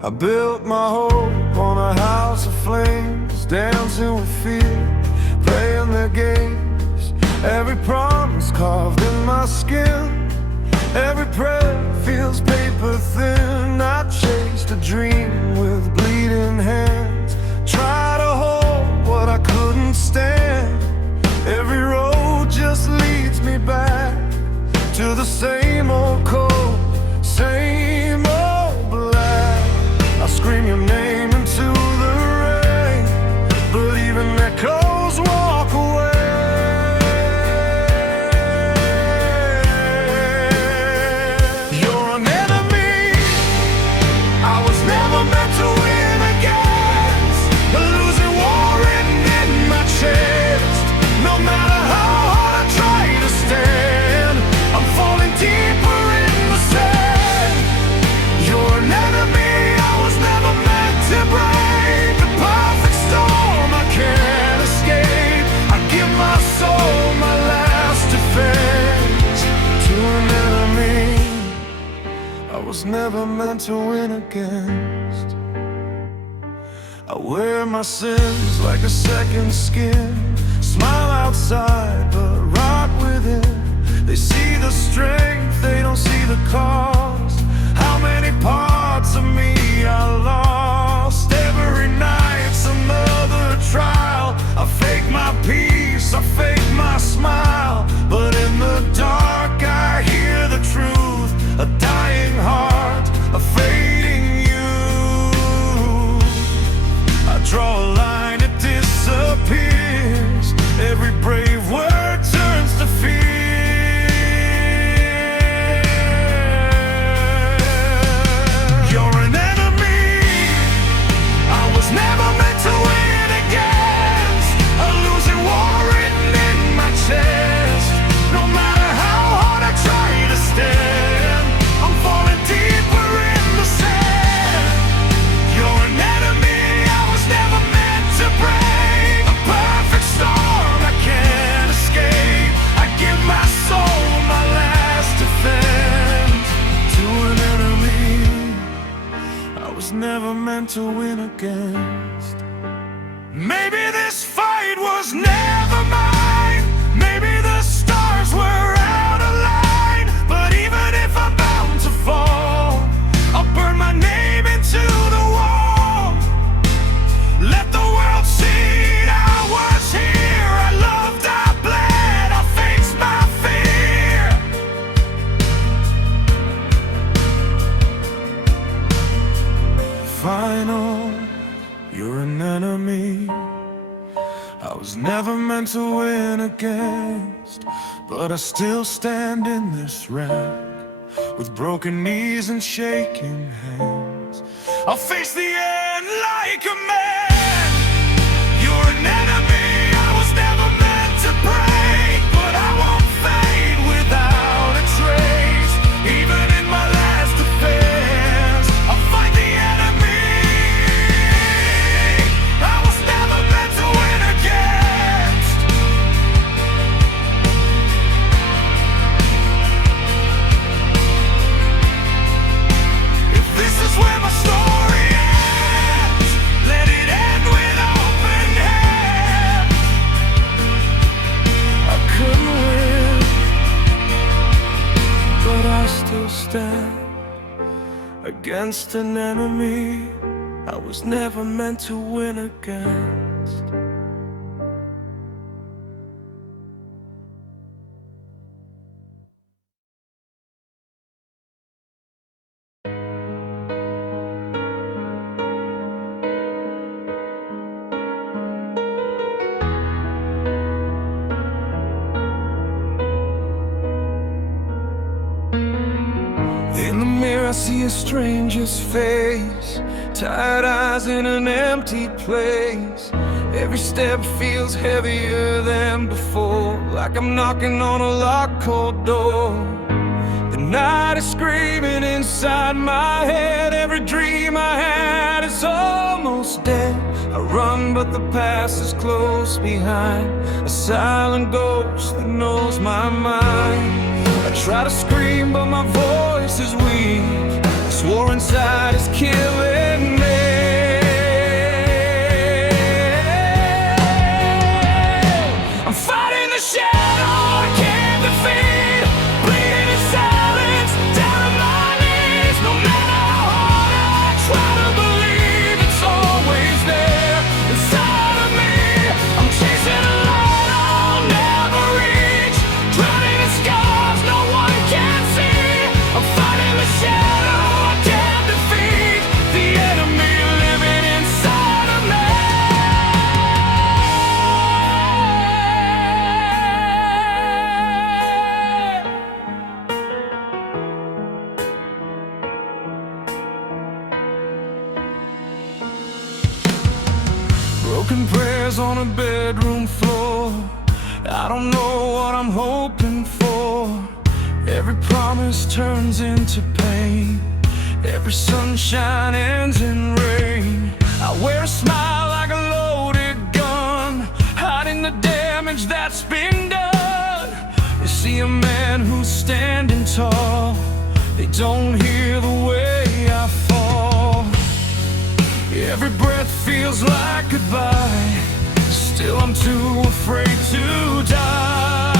I built my hope on a house of flames, dancing with fear, playing their games. Every promise carved in my skin, every prayer feels paper thin. I chased a dream with bleeding hands, tried to hold what I couldn't stand. Every road just leads me back to the same old cold, same old black. I scream your name into the rain, but even echoes walk away. You're an enemy I was never meant to win against, a losing war written in my chest. No matter how hard I try to stand, I'm falling deeper in the sand. You're an enemy I was never meant to break, the perfect storm I can't escape. I give my soul, my last defense, to an enemy I was never meant to win against. I wear my sins like a second skin, smile outside but rot within. They see the strength, they don't see the cost. How many parts of me I lost? Every night's another trial. I fake my peace, I fake my smile, but in the dark I hear the truth, a dying heart, a fading youth. I draw a line, it disappears. Every brave word turns to fear. You're an enemy I was never meant to win against, a losing war written in my chest. No matter how hard I try to stand, I'm falling deeper in the sand. You're an enemy I was never meant to break, a perfect storm I can't escape. I give my soul, my last defense, to an enemy I was never meant to win against. Maybe this fight was never mine, maybe the stars were out of line, but even if I'm bound to fall, I'll burn my name into the wall. Let the world see I was here, I loved, I bled, I faced my fear. Final, you're an enemy I was never meant to win against, but I still stand in this wreck with broken knees and shaking hands. I'll face the end like a man. You're an enemy I was never meant to break, but I won't fade without a trace. Even in my last defense, I'll fight the enemy I was never meant to win against. If this is where my story ends, let it end with open hands. I couldn't win, but I still stand against an enemy I was never meant to win against. In the mirror I see a stranger's face, tired eyes in an empty place. Every step feels heavier than before, like I'm knocking on a locked cold door. The night is screaming inside my head, every dream I had is almost dead. I run but the past is close behind, a silent ghost that knows my mind. I try to scream but my voice is weak, I swore inside is killing Broken prayers on a bedroom floor. I don't know what I'm hoping for. Every promise turns into pain. Every sunshine ends in rain. I wear a smile like a loaded gun, hiding the damage that's been done. You see a man who's standing tall. They don't hear the way I fall. Every breath feels like goodbye. Still I'm too afraid to die.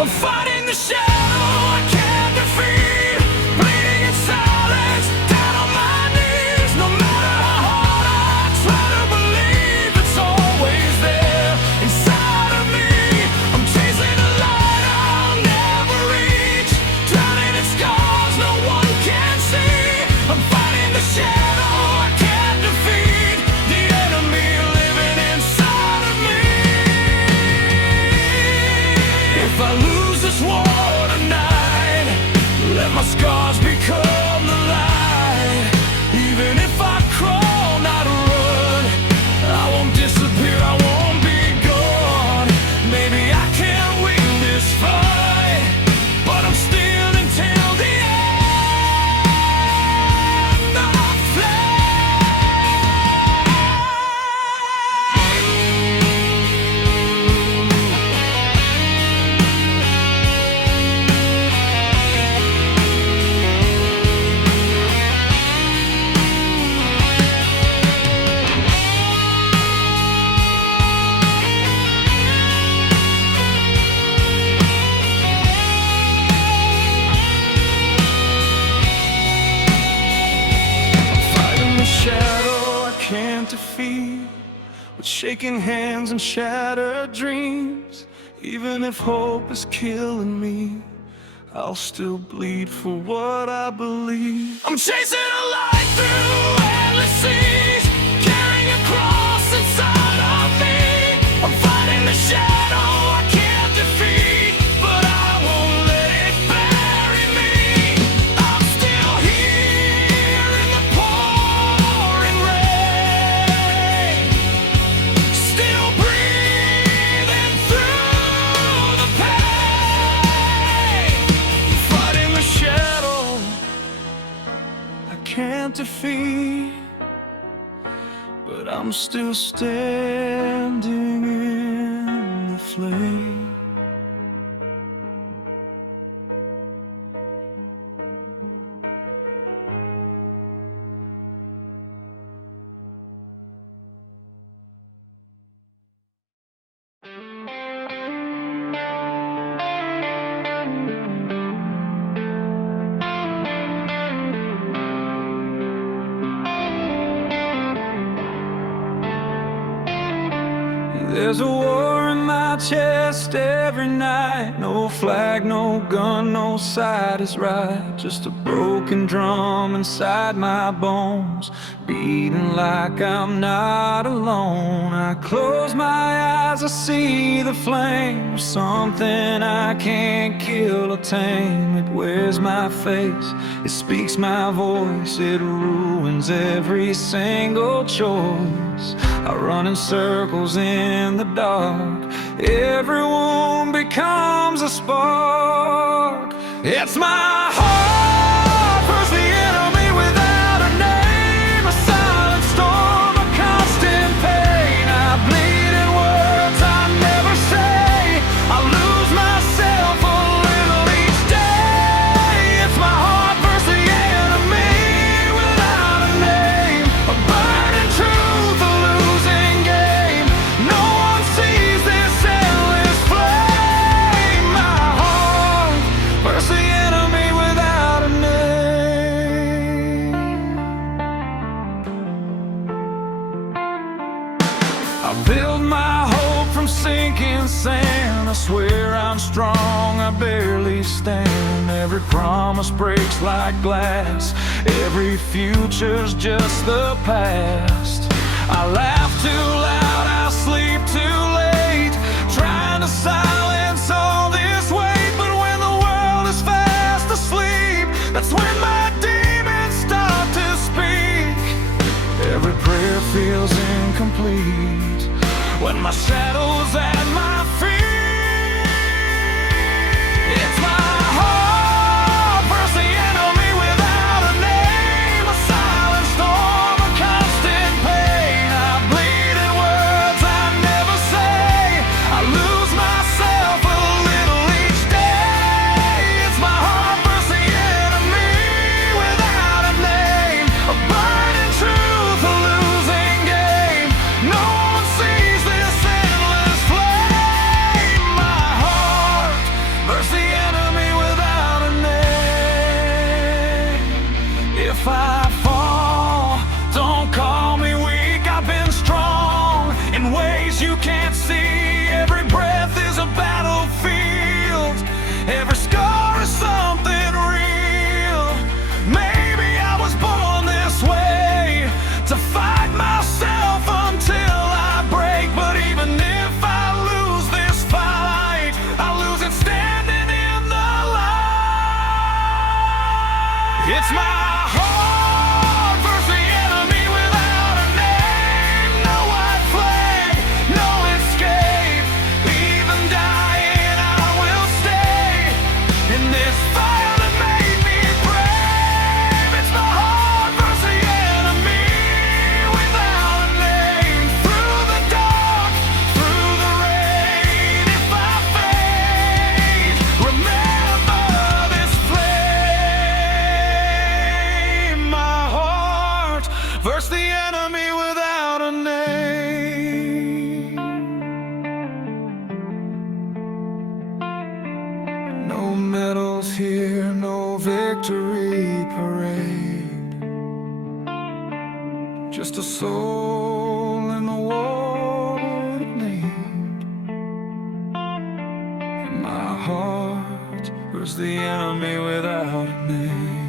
I'm fighting the shadow I can't defeat, bleeding in silence, down on my knees. No matter how hard I try to believe, it's always there inside of me. I'm chasing a light I'll never reach, drowning in scars no one can see. I'm fighting the shadow I can't defeat, the enemy living inside of me. If I lose this war tonight, let my scars become the light. Even if I crawl, not run, I won't disappear, I won't be gone. Maybe I can't win this fight, but I'm still until the end. I'll fly. Fighting the shadow I can't defeat, with shaking hands and shattered dreams. Even if hope is killing me, I'll still bleed for what I believe. I'm chasing a light through endless seas, carrying a cross inside of me. I'm fighting the shadow I can't defeat, but I won't let it bury me. I'm still here in the pouring rain, still breathing through the pain. Fighting the shadow I can't defeat, but I'm still standing in the flame. There's a war in my chest every night. No flag, no gun, no side is right. Just a broken drum inside my bones, beating like I'm not alone. I close my eyes, I see the flame of something I can't kill or tame. It wears my face, it speaks my voice, it ruins every single choice. I run in circles in the dark, every wound becomes a spark. It's my heart, first the enemy without a name, a silent storm, a constant pain. I bleed in words I never say, I lose myself a little each day. It's my heart, first the enemy without a name, a burning truth, a losing game. No one sees this endless flame. My heart, first the enemy without a name. I build my hope from sinking sand. I swear I'm strong, I barely stand. Every promise breaks like glass, every future's just the past. I laugh too loud, I sleep too late, trying to silence all this weight. But when the world is fast asleep, that's when my demons start to speak. street, when my shadow's at my feet. It's my heart versus the enemy without a name, a silent storm, a constant pain. I bleed in words I never say, I lose myself a little each day. It's my heart versus the enemy without a name, a burning truth, a losing game. No one sees this endless flame. My heart versus the enemy without a name. If I fall, don't call me weak. I've been strong in ways you can't see. Every breath is a battlefield, every scar is something real. Maybe I was born this way, to fight myself until I break. But even if I lose this fight, I lose it standing in the light. It's my heart versus the enemy without a name. No white flag, no escape. Even dying, I will stay in this fire that made me brave. It's my heart versus the enemy without a name. Through the dark, through the rain, if I fade, remember this flame. My heart versus the enemy without a name. No medals here, no victory parade, just a soul in the water it need. My heart versus the enemy without a name,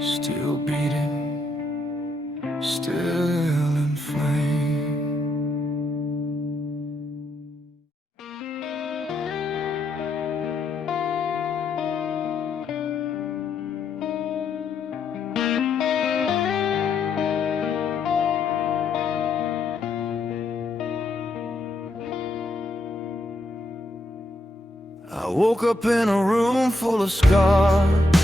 still beating, still in flame. I woke up in a room full of scars,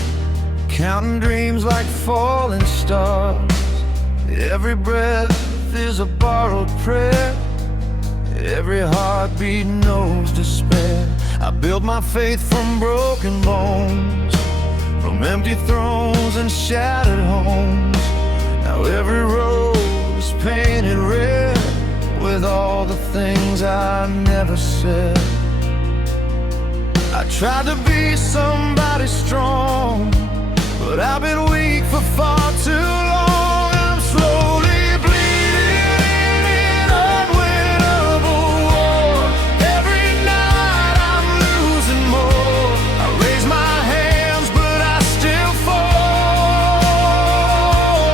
counting dreams like falling stars. Every breath is a borrowed prayer, every heartbeat knows despair. I built my faith from broken bones, from empty thrones and shattered homes. Now every road is painted red with all the things I never said. I tried to be somebody strong, but I've been weak for far too long. I'm slowly bleeding in unwinnable war. Every night I'm losing more. I raise my hands, but I still fall.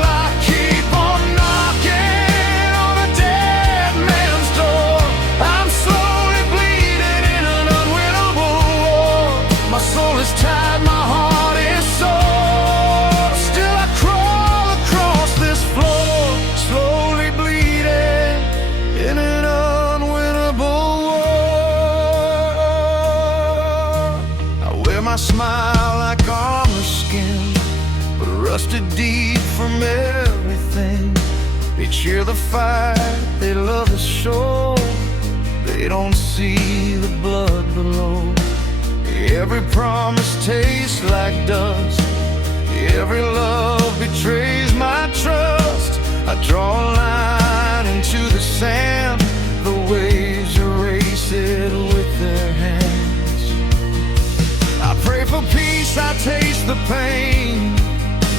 I keep on knocking on a dead man's door. I'm slowly bleeding in an unwinnable war. My soul is tired, my heart is sore. Still I crawl across this floor, slowly bleeding in an unwinnable war. I wear my smile like armor skin, but rusted deep from everything. They cheer the fight, they love the show, they don't see the blood below. Every promise tastes like dust, every love betrays my trust. I draw a line into the sand, the waves erase it with their hands. I pray for peace, I taste the pain,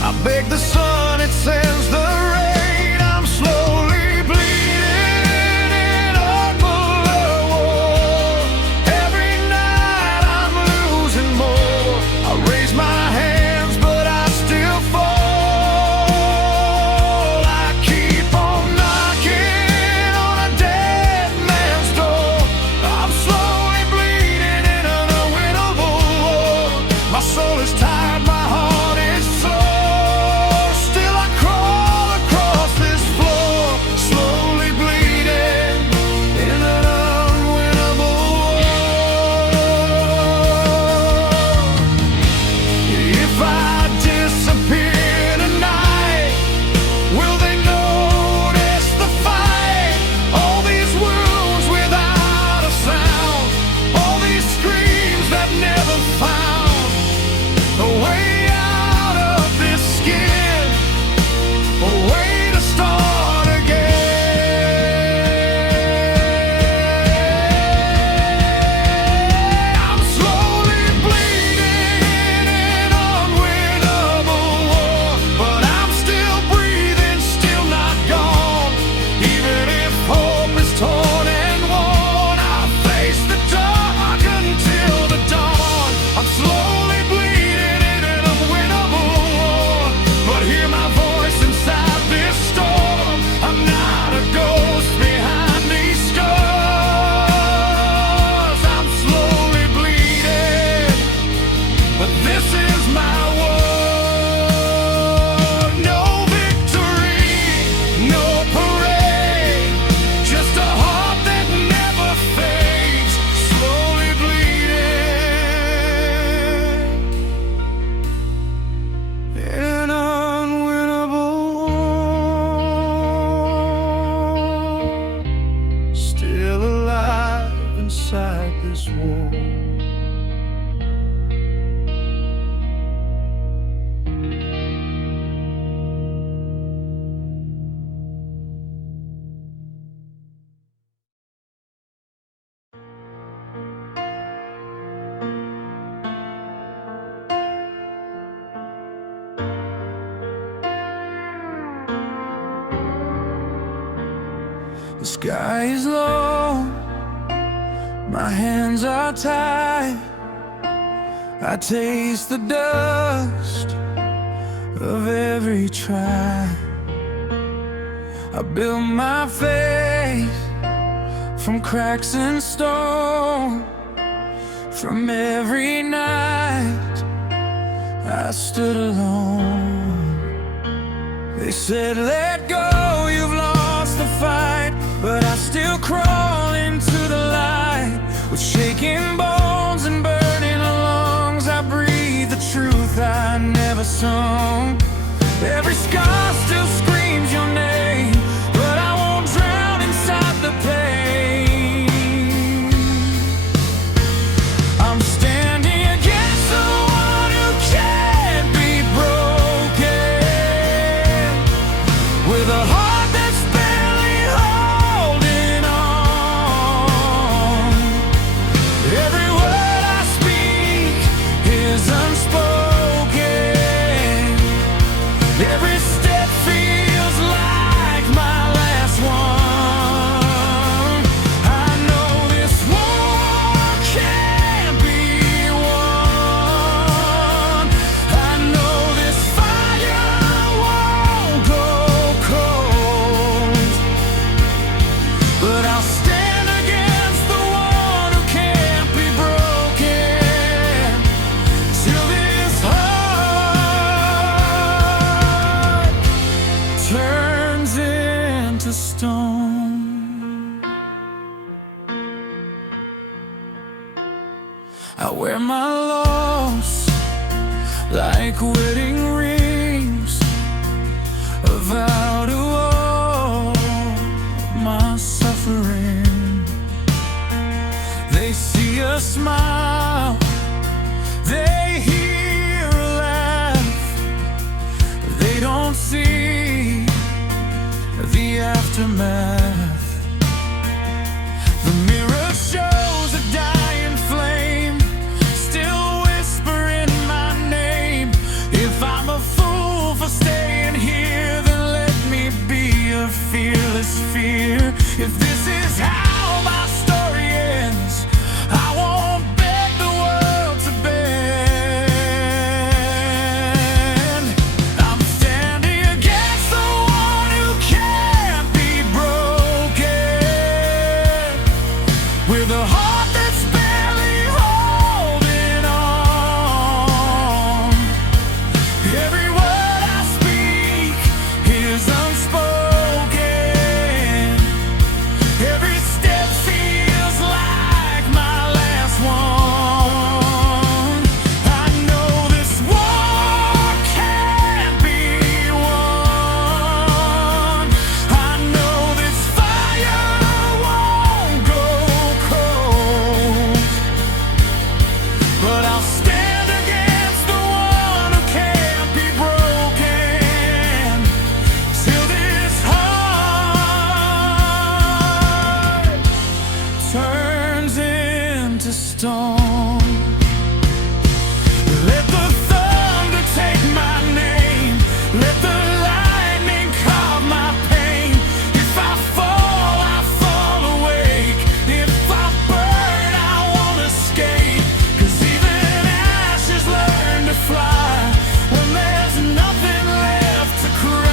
I beg the sun, it sends the rain. I'm slowly bleeding in unbelievable war. Every night I'm losing more. I raise my hands, but I still fall. I keep on knocking on a dead man's door. I'm slowly bleeding in an unwinnable war. My soul is tired, my heart is sore. The sky is low, my hands are tied. I taste the dust of every try. I build my faith from cracks and stone. From every night I stood alone. They said, let go, you've lost the fight. But I still crawl into the light. With shaking bones and burning lungs, I breathe the truth I never sung. Every scar still screams your name, but I won't drown inside the pain. I'm standing against the one who can't be broken, with a heart that's barely holding on. Every word I speak is unspoken. Every step feels like my last one. I know this war can't be won. I know this fire won't go cold. But I'll stand against the one who can't be broken, till this heart turns into stone. I wear my loss like wedding rings, a vow to all my suffering. They see a smile, they hear a laugh. They don't see the aftermath. The mirror shows a dying flame, still whispering my name. If I'm a fool for staying here, then let me be a fearless fear. If this is how my story ends, I won't beg the world to bend. I'm standing against the one who can't be broken, with a heart that's barely holding on. Every word I speak is unspoken. Every step feels like my last one. I know this war can't be won. I know this fire won't go cold. But I'll stand against the one who can't be broken, till this heart turns into stone. Let the thunder take my name, let the lightning carve my pain. If I fall awake. If I burn, I won't escape. 'Cause even ashes learn to fly when there's nothing left to cry.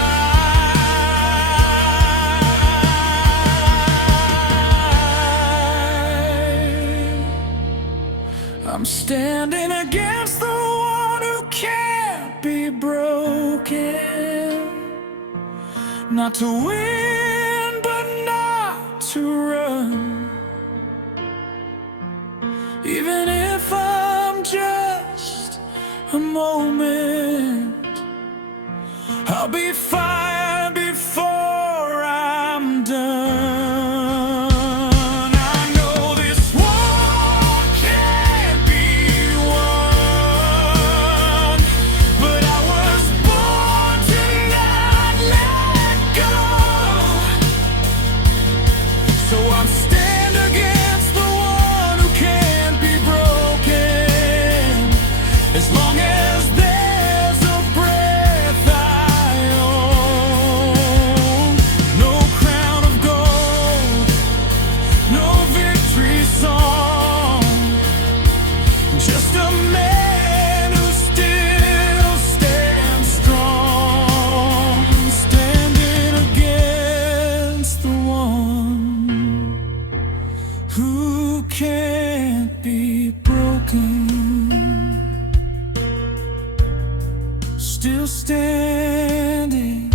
I'm standing against the one who can't be broken. Not to win, but not to run. Even if I'm just a moment, I'll be fine before I'm done. I know this war can't be won, but I was born to not let go. So I'm stand against the one who can't be broken. As long as there's a breath I own, Just a man who still stands strong, standing against the one who can't be broken, still standing.